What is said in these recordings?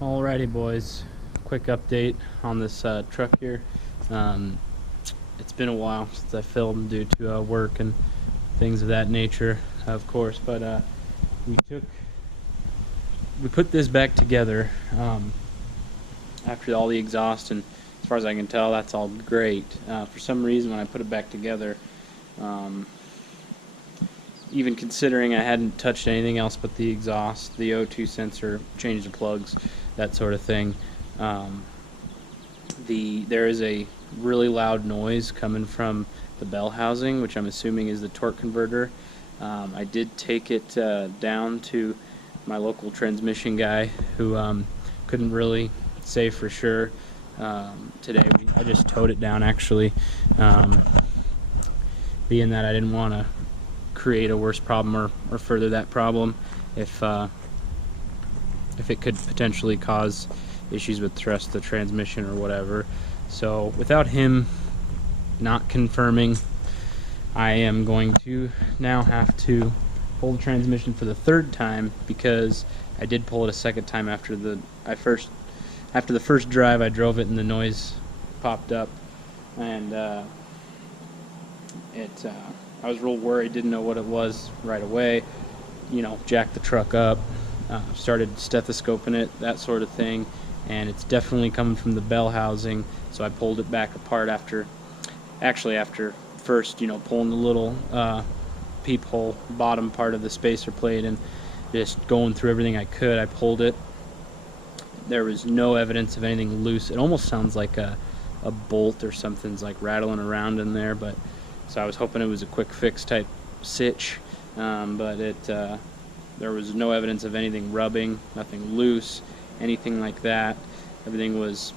Alrighty, boys. Quick update on this truck here. It's been a while since I filmed due to work and things of that nature, of course. But we put this back together after all the exhaust, and as far as I can tell, that's all great. For some reason, when I put it back together, even considering I hadn't touched anything else but the exhaust, the O2 sensor, changed the plugs, that sort of thing, there is a really loud noise coming from the bell housing, which I'm assuming is the torque converter. I did take it down to my local transmission guy, who couldn't really say for sure. Today I just towed it down, actually, being that I didn't want to create a worse problem or further that problem if it could potentially cause issues with thrust of the transmission or whatever. So without him not confirming, I am going to now have to pull the transmission for the third time, because I did pull it a second time after the first drive. I drove it and the noise popped up, and I was real worried, didn't know what it was right away. Jacked the truck up, started stethoscoping it, that sort of thing, and it's definitely coming from the bell housing. So I pulled it back apart after first, pulling the little peephole bottom part of the spacer plate and just going through everything I could. I pulled it. There was no evidence of anything loose. It almost sounds like a bolt or something's like rattling around in there, but so I was hoping it was a quick fix type sitch, but there was no evidence of anything rubbing, nothing loose, anything like that. Everything was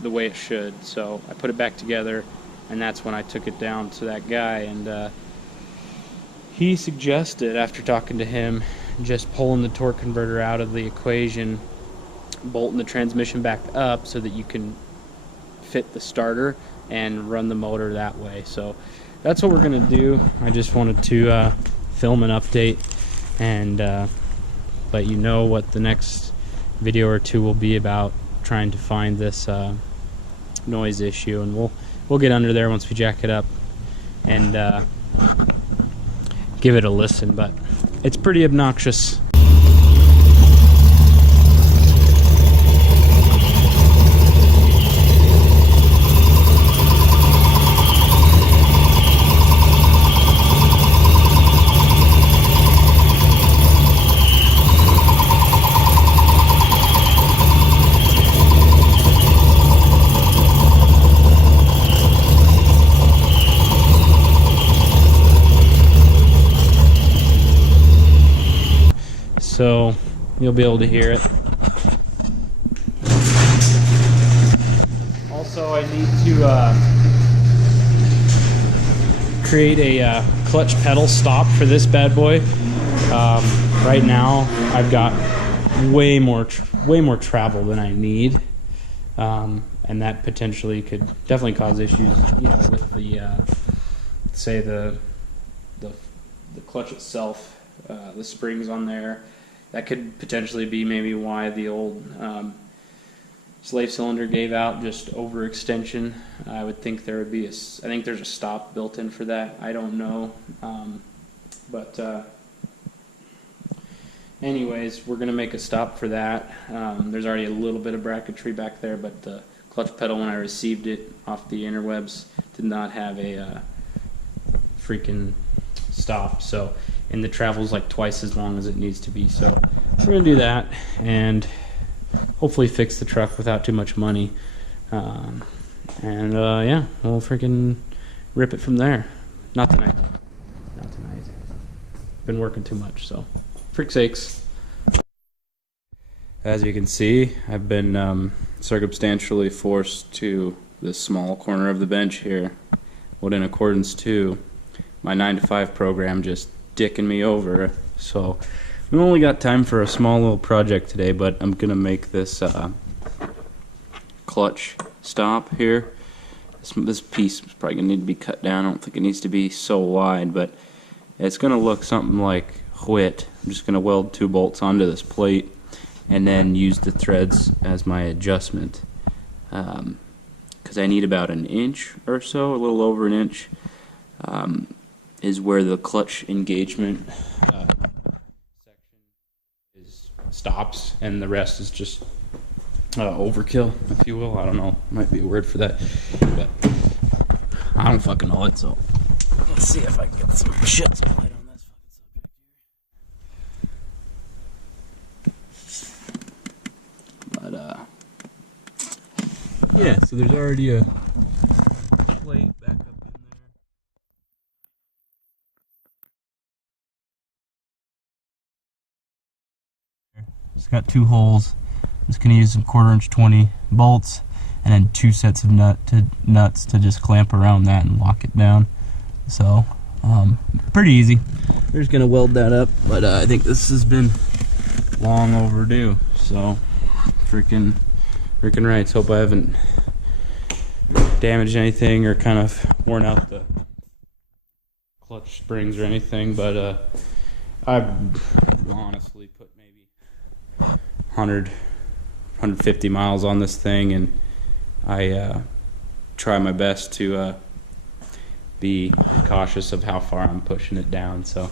the way it should. So I put it back together, and that's when I took it down to that guy, and he suggested, after talking to him, just pulling the torque converter out of the equation, bolting the transmission back up so that you can fit the starter and run the motor that way. So that's what we're gonna do. I just wanted to film an update and let you know what the next video or two will be about, trying to find this noise issue, and we'll get under there once we jack it up and give it a listen. But it's pretty obnoxious. So you'll be able to hear it. Also, I need to create a clutch pedal stop for this bad boy. Right now, I've got way more travel than I need, and that potentially could definitely cause issues, with the say the clutch itself, the springs on there. That could potentially be maybe why the old slave cylinder gave out, just overextension. I would think there would be I think there's a stop built in for that. I don't know, but anyways, we're gonna make a stop for that. There's already a little bit of bracketry back there, but the clutch pedal, when I received it off the interwebs, did not have a freaking stop. And the travel's like twice as long as it needs to be. So we're gonna do that and hopefully fix the truck without too much money. Yeah, we'll freaking rip it from there. Not tonight. Not tonight. Been working too much, so frick's sakes. As you can see, I've been circumstantially forced to this small corner of the bench here. What, in accordance to my 9-to-5 program, just dicking me over. So we only got time for a small little project today, but I'm gonna make this clutch stop here. This piece is probably gonna need to be cut down. I don't think it needs to be so wide, but it's gonna look something like whit. I'm just gonna weld 2 bolts onto this plate, and then use the threads as my adjustment, because I need about an inch or so, a little over an inch, is where the clutch engagement section stops, and the rest is just overkill, if you will. I don't know, might be a word for that, but I don't fucking know it. So let's see if I can get some shit some light on this fucking subject. But yeah, so there's already a plate back up in there. It's got 2 holes. I'm just gonna use some 1/4 inch 20 bolts, and then 2 sets of nuts to just clamp around that and lock it down. So pretty easy. We're just gonna weld that up, but I think this has been long overdue. So freaking rights. Hope I haven't damaged anything or kind of worn out the clutch springs or anything, but I've honestly put maybe 150 miles on this thing, and I try my best to be cautious of how far I'm pushing it down. So,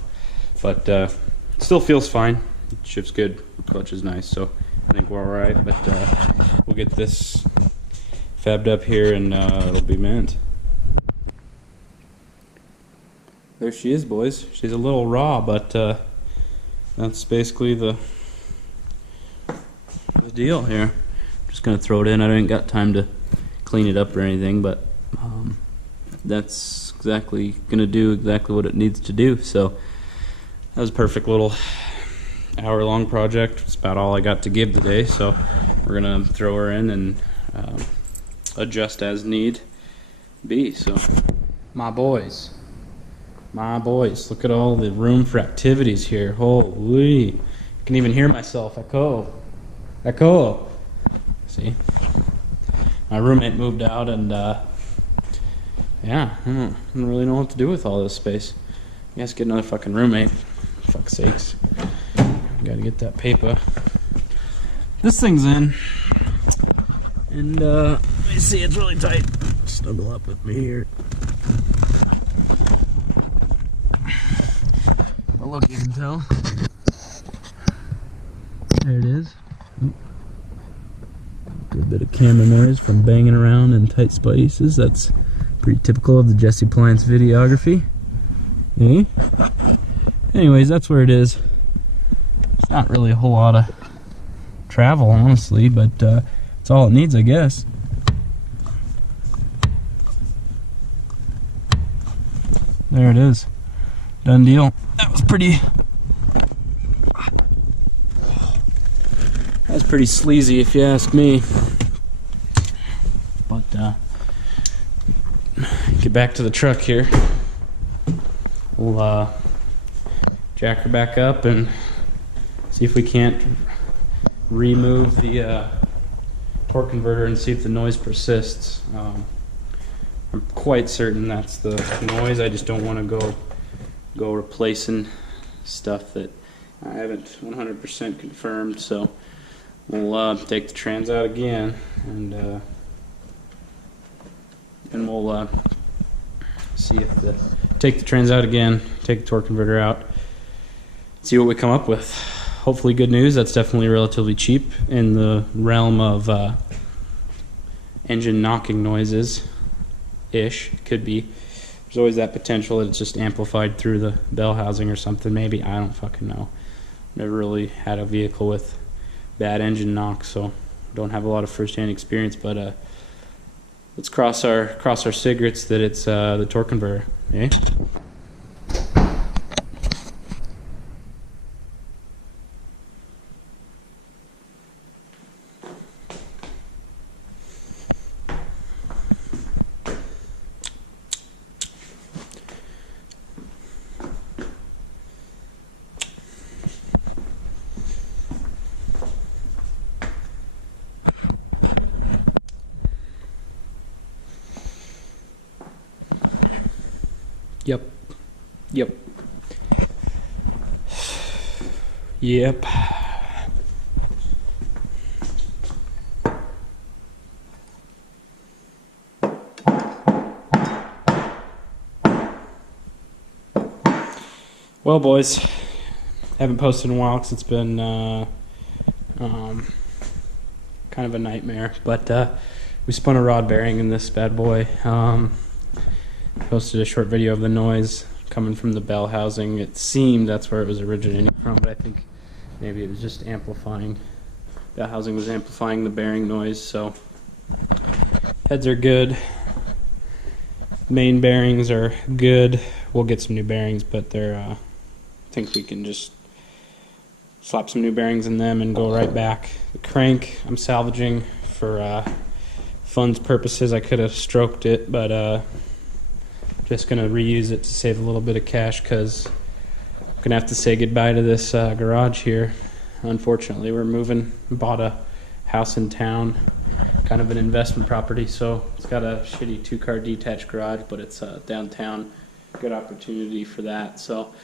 but still feels fine. Shift's good. Clutch is nice. So I think we're all right. But we'll get this fabbed up here, and it'll be mint. There she is, boys. She's a little raw, but that's basically the deal here. Just gonna throw it in. I didn't got time to clean it up or anything, but that's exactly gonna do exactly what it needs to do. So that was a perfect little hour-long project. It's about all I got to give today, so we're gonna throw her in and adjust as need be. So my boys, look at all the room for activities here. Holy, I can even hear myself echo. See, my roommate moved out, and yeah, I don't really know what to do with all this space. I guess get another fucking roommate. Fuck's sakes, gotta get that paper. This thing's in, and let me see, it's really tight. Snuggle up with me here. Well, look, you can tell. There it is. Good bit of camera noise from banging around in tight spaces. That's pretty typical of the Jesse Plants videography. Okay. Anyways, that's where it is. It's not really a whole lot of travel, honestly, but it's all it needs, I guess. There it is. Done deal. That was pretty sleazy, if you ask me. But get back to the truck here. We'll jack her back up and see if we can't remove the torque converter and see if the noise persists. I'm quite certain that's the noise. I just don't want to go replacing stuff that I haven't 100% confirmed. So we'll take the trans out again, and we'll see if take the trans out again, take the torque converter out, see what we come up with. Hopefully good news. That's definitely relatively cheap in the realm of engine knocking noises ish. Could be. There's always that potential that it's just amplified through the bell housing or something, maybe. I don't fucking know. Never really had a vehicle with bad engine knock, so don't have a lot of first-hand experience, but let's cross our cigarettes that it's the torque converter, eh? Yep. Well, boys, haven't posted in a while because it's been kind of a nightmare. But we spun a rod bearing in this bad boy. Posted a short video of the noise coming from the bell housing. It seemed that's where it was originating from, but I think maybe it was just amplifying. Bell housing was amplifying the bearing noise. So heads are good. Main bearings are good. We'll get some new bearings, but they're I think we can just slap some new bearings in them and go right back. The crank I'm salvaging for funds purposes. I could have stroked it, but just gonna reuse it to save a little bit of cash because I'm gonna have to say goodbye to this garage here. Unfortunately, we're moving. Bought a house in town, kind of an investment property, so it's got a shitty 2-car detached garage, but it's downtown. Good opportunity for that. So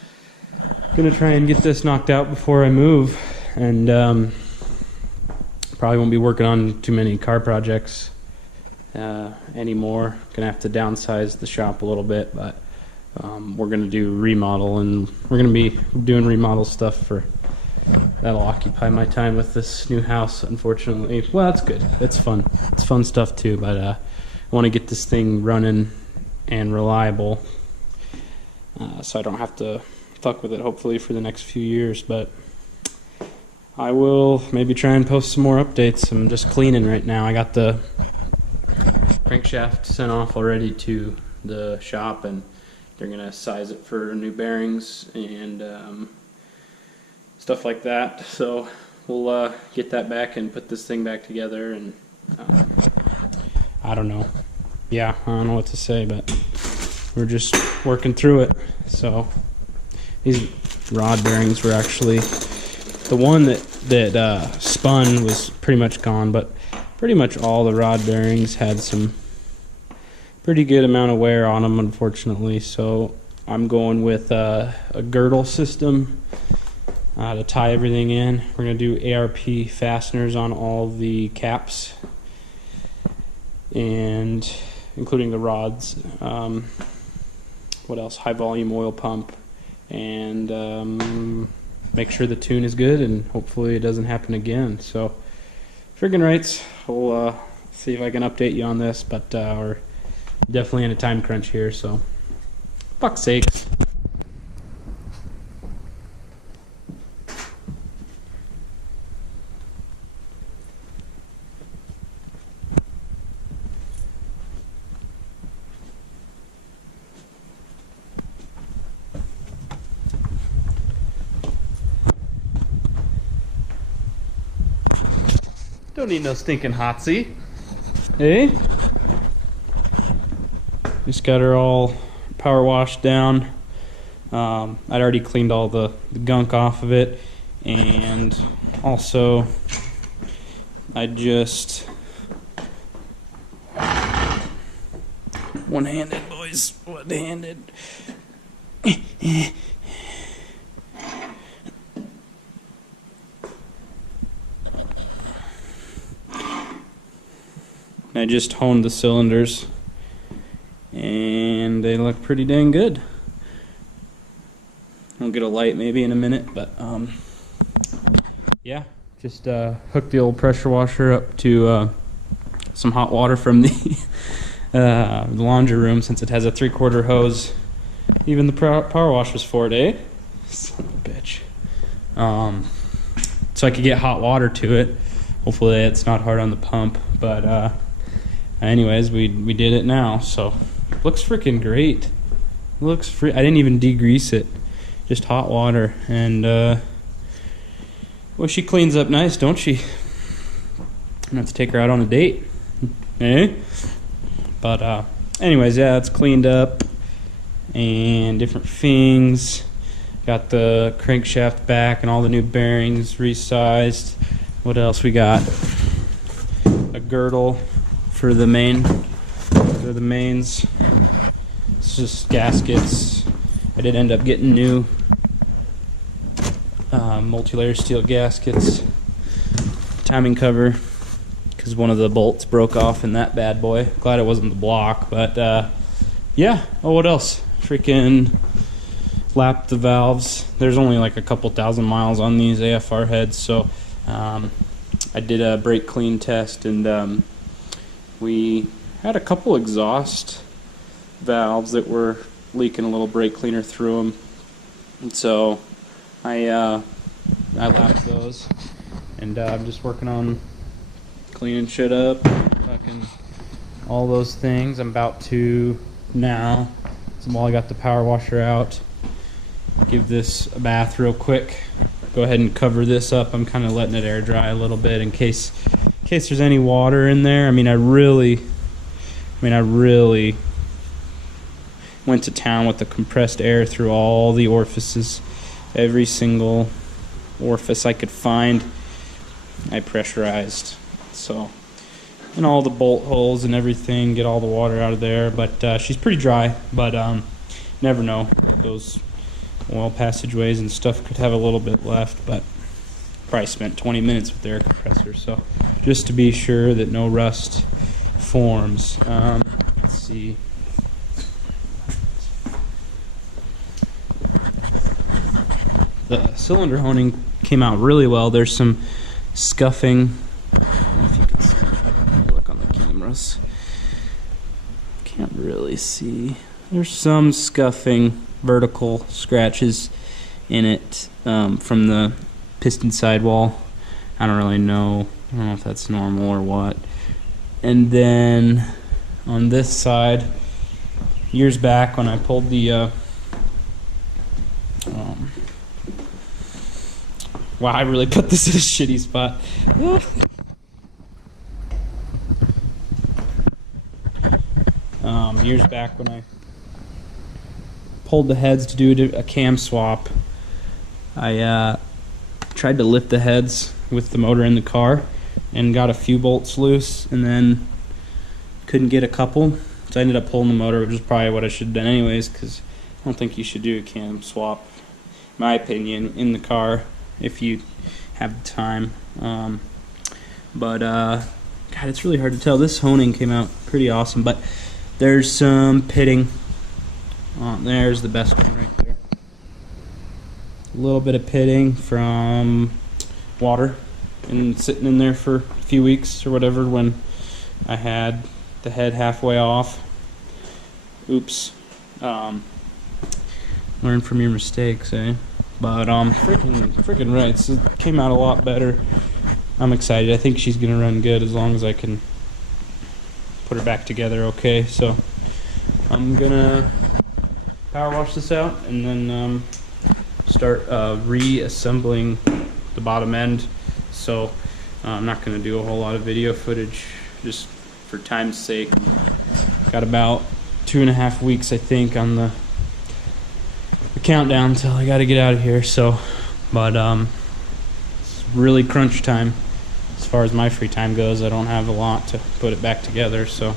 gonna try and get this knocked out before I move, and probably won't be working on too many car projects anymore. Gonna have to downsize the shop a little bit, but we're gonna do remodel, and we're gonna be doing remodel stuff for that'll occupy my time with this new house, unfortunately. Well, that's good. It's fun. It's fun stuff too, but I want to get this thing running and reliable, so I don't have to fuck with it hopefully for the next few years. But I will maybe try and post some more updates. I'm just cleaning right now. I got the crankshaft sent off already to the shop, and they're gonna size it for new bearings and stuff like that. So we'll get that back and put this thing back together, and I don't know. Yeah, I don't know what to say, but we're just working through it. So these rod bearings were actually the one that spun was pretty much gone, but pretty much all the rod bearings had some pretty good amount of wear on them, unfortunately. So I'm going with a girdle system to tie everything in. We're going to do ARP fasteners on all the caps, and including the rods. What else? High volume oil pump, and make sure the tune is good, and hopefully it doesn't happen again. So friggin' rights. We'll see if I can update you on this, but we're definitely in a time crunch here, so fuck's sakes. Don't need no stinking hot seat. Hey? Just got her all power washed down. I'd already cleaned all the gunk off of it, and also I just one-handed, boys, one-handed. I just honed the cylinders, and they look pretty dang good. I'll get a light maybe in a minute, but yeah, just hooked the old pressure washer up to some hot water from the laundry room, since it has a 3/4 hose. Even the power wash was for it, eh? Son of a bitch. So I could get hot water to it. Hopefully it's not hard on the pump, but anyways, we did it now, so looks freaking great. Looks I didn't even degrease it, just hot water, and well, she cleans up nice, don't she? I'm gonna have to take her out on a date, eh? But anyways, yeah, it's cleaned up and different things. Got the crankshaft back and all the new bearings resized. What else we got? A girdle for the mains. It's just gaskets. I did end up getting new multi-layer steel gaskets. Timing cover, because one of the bolts broke off in that bad boy. Glad it wasn't the block, but yeah. Oh, what else? Freaking lapped the valves. There's only like a couple thousand miles on these AFR heads, so I did a brake clean test, and we had a couple exhaust valves that were leaking a little brake cleaner through them, and so I lapped those, and I'm just working on cleaning shit up, fucking all those things. I'm about to now, so while I got the power washer out, give this a bath real quick. Go ahead and cover this up. I'm kind of letting it air dry a little bit in case there's any water in there. I mean, I really went to town with the compressed air through all the orifices. Every single orifice I could find, I pressurized. So, and all the bolt holes and everything, get all the water out of there. But she's pretty dry, but never know. Those oil passageways and stuff could have a little bit left, but probably spent 20 minutes with the air compressor, so just to be sure that no rust forms. Let's see. The cylinder honing came out really well. There's some scuffing. I don't know if you can see. Let me look on the cameras. Can't really see. There's some scuffing, vertical scratches in it from the piston sidewall. I don't really know. I don't know if that's normal or what. And then on this side, years back when I pulled the wow, I really put this in a shitty spot. Years back when I pulled the heads to do a cam swap, I tried to lift the heads with the motor in the car and got a few bolts loose, and then couldn't get a couple, so I ended up pulling the motor, which is probably what I should have done anyways, because I don't think you should do a cam swap, in my opinion, in the car if you have the time. But God, it's really hard to tell. This honing came out pretty awesome, but there's some pitting. There's the best one right there. A little bit of pitting from water and sitting in there for a few weeks or whatever when I had the head halfway off. Oops. Learn from your mistakes, eh? But freaking right. So it came out a lot better. I'm excited. I think she's gonna run good as long as I can put her back together okay. So I'm gonna power wash this out and then start reassembling the bottom end. So I'm not gonna do a whole lot of video footage just for time's sake. Got about 2.5 weeks, I think, on the countdown until I got to get out of here. So, but it's really crunch time as far as my free time goes. I don't have a lot to put it back together, so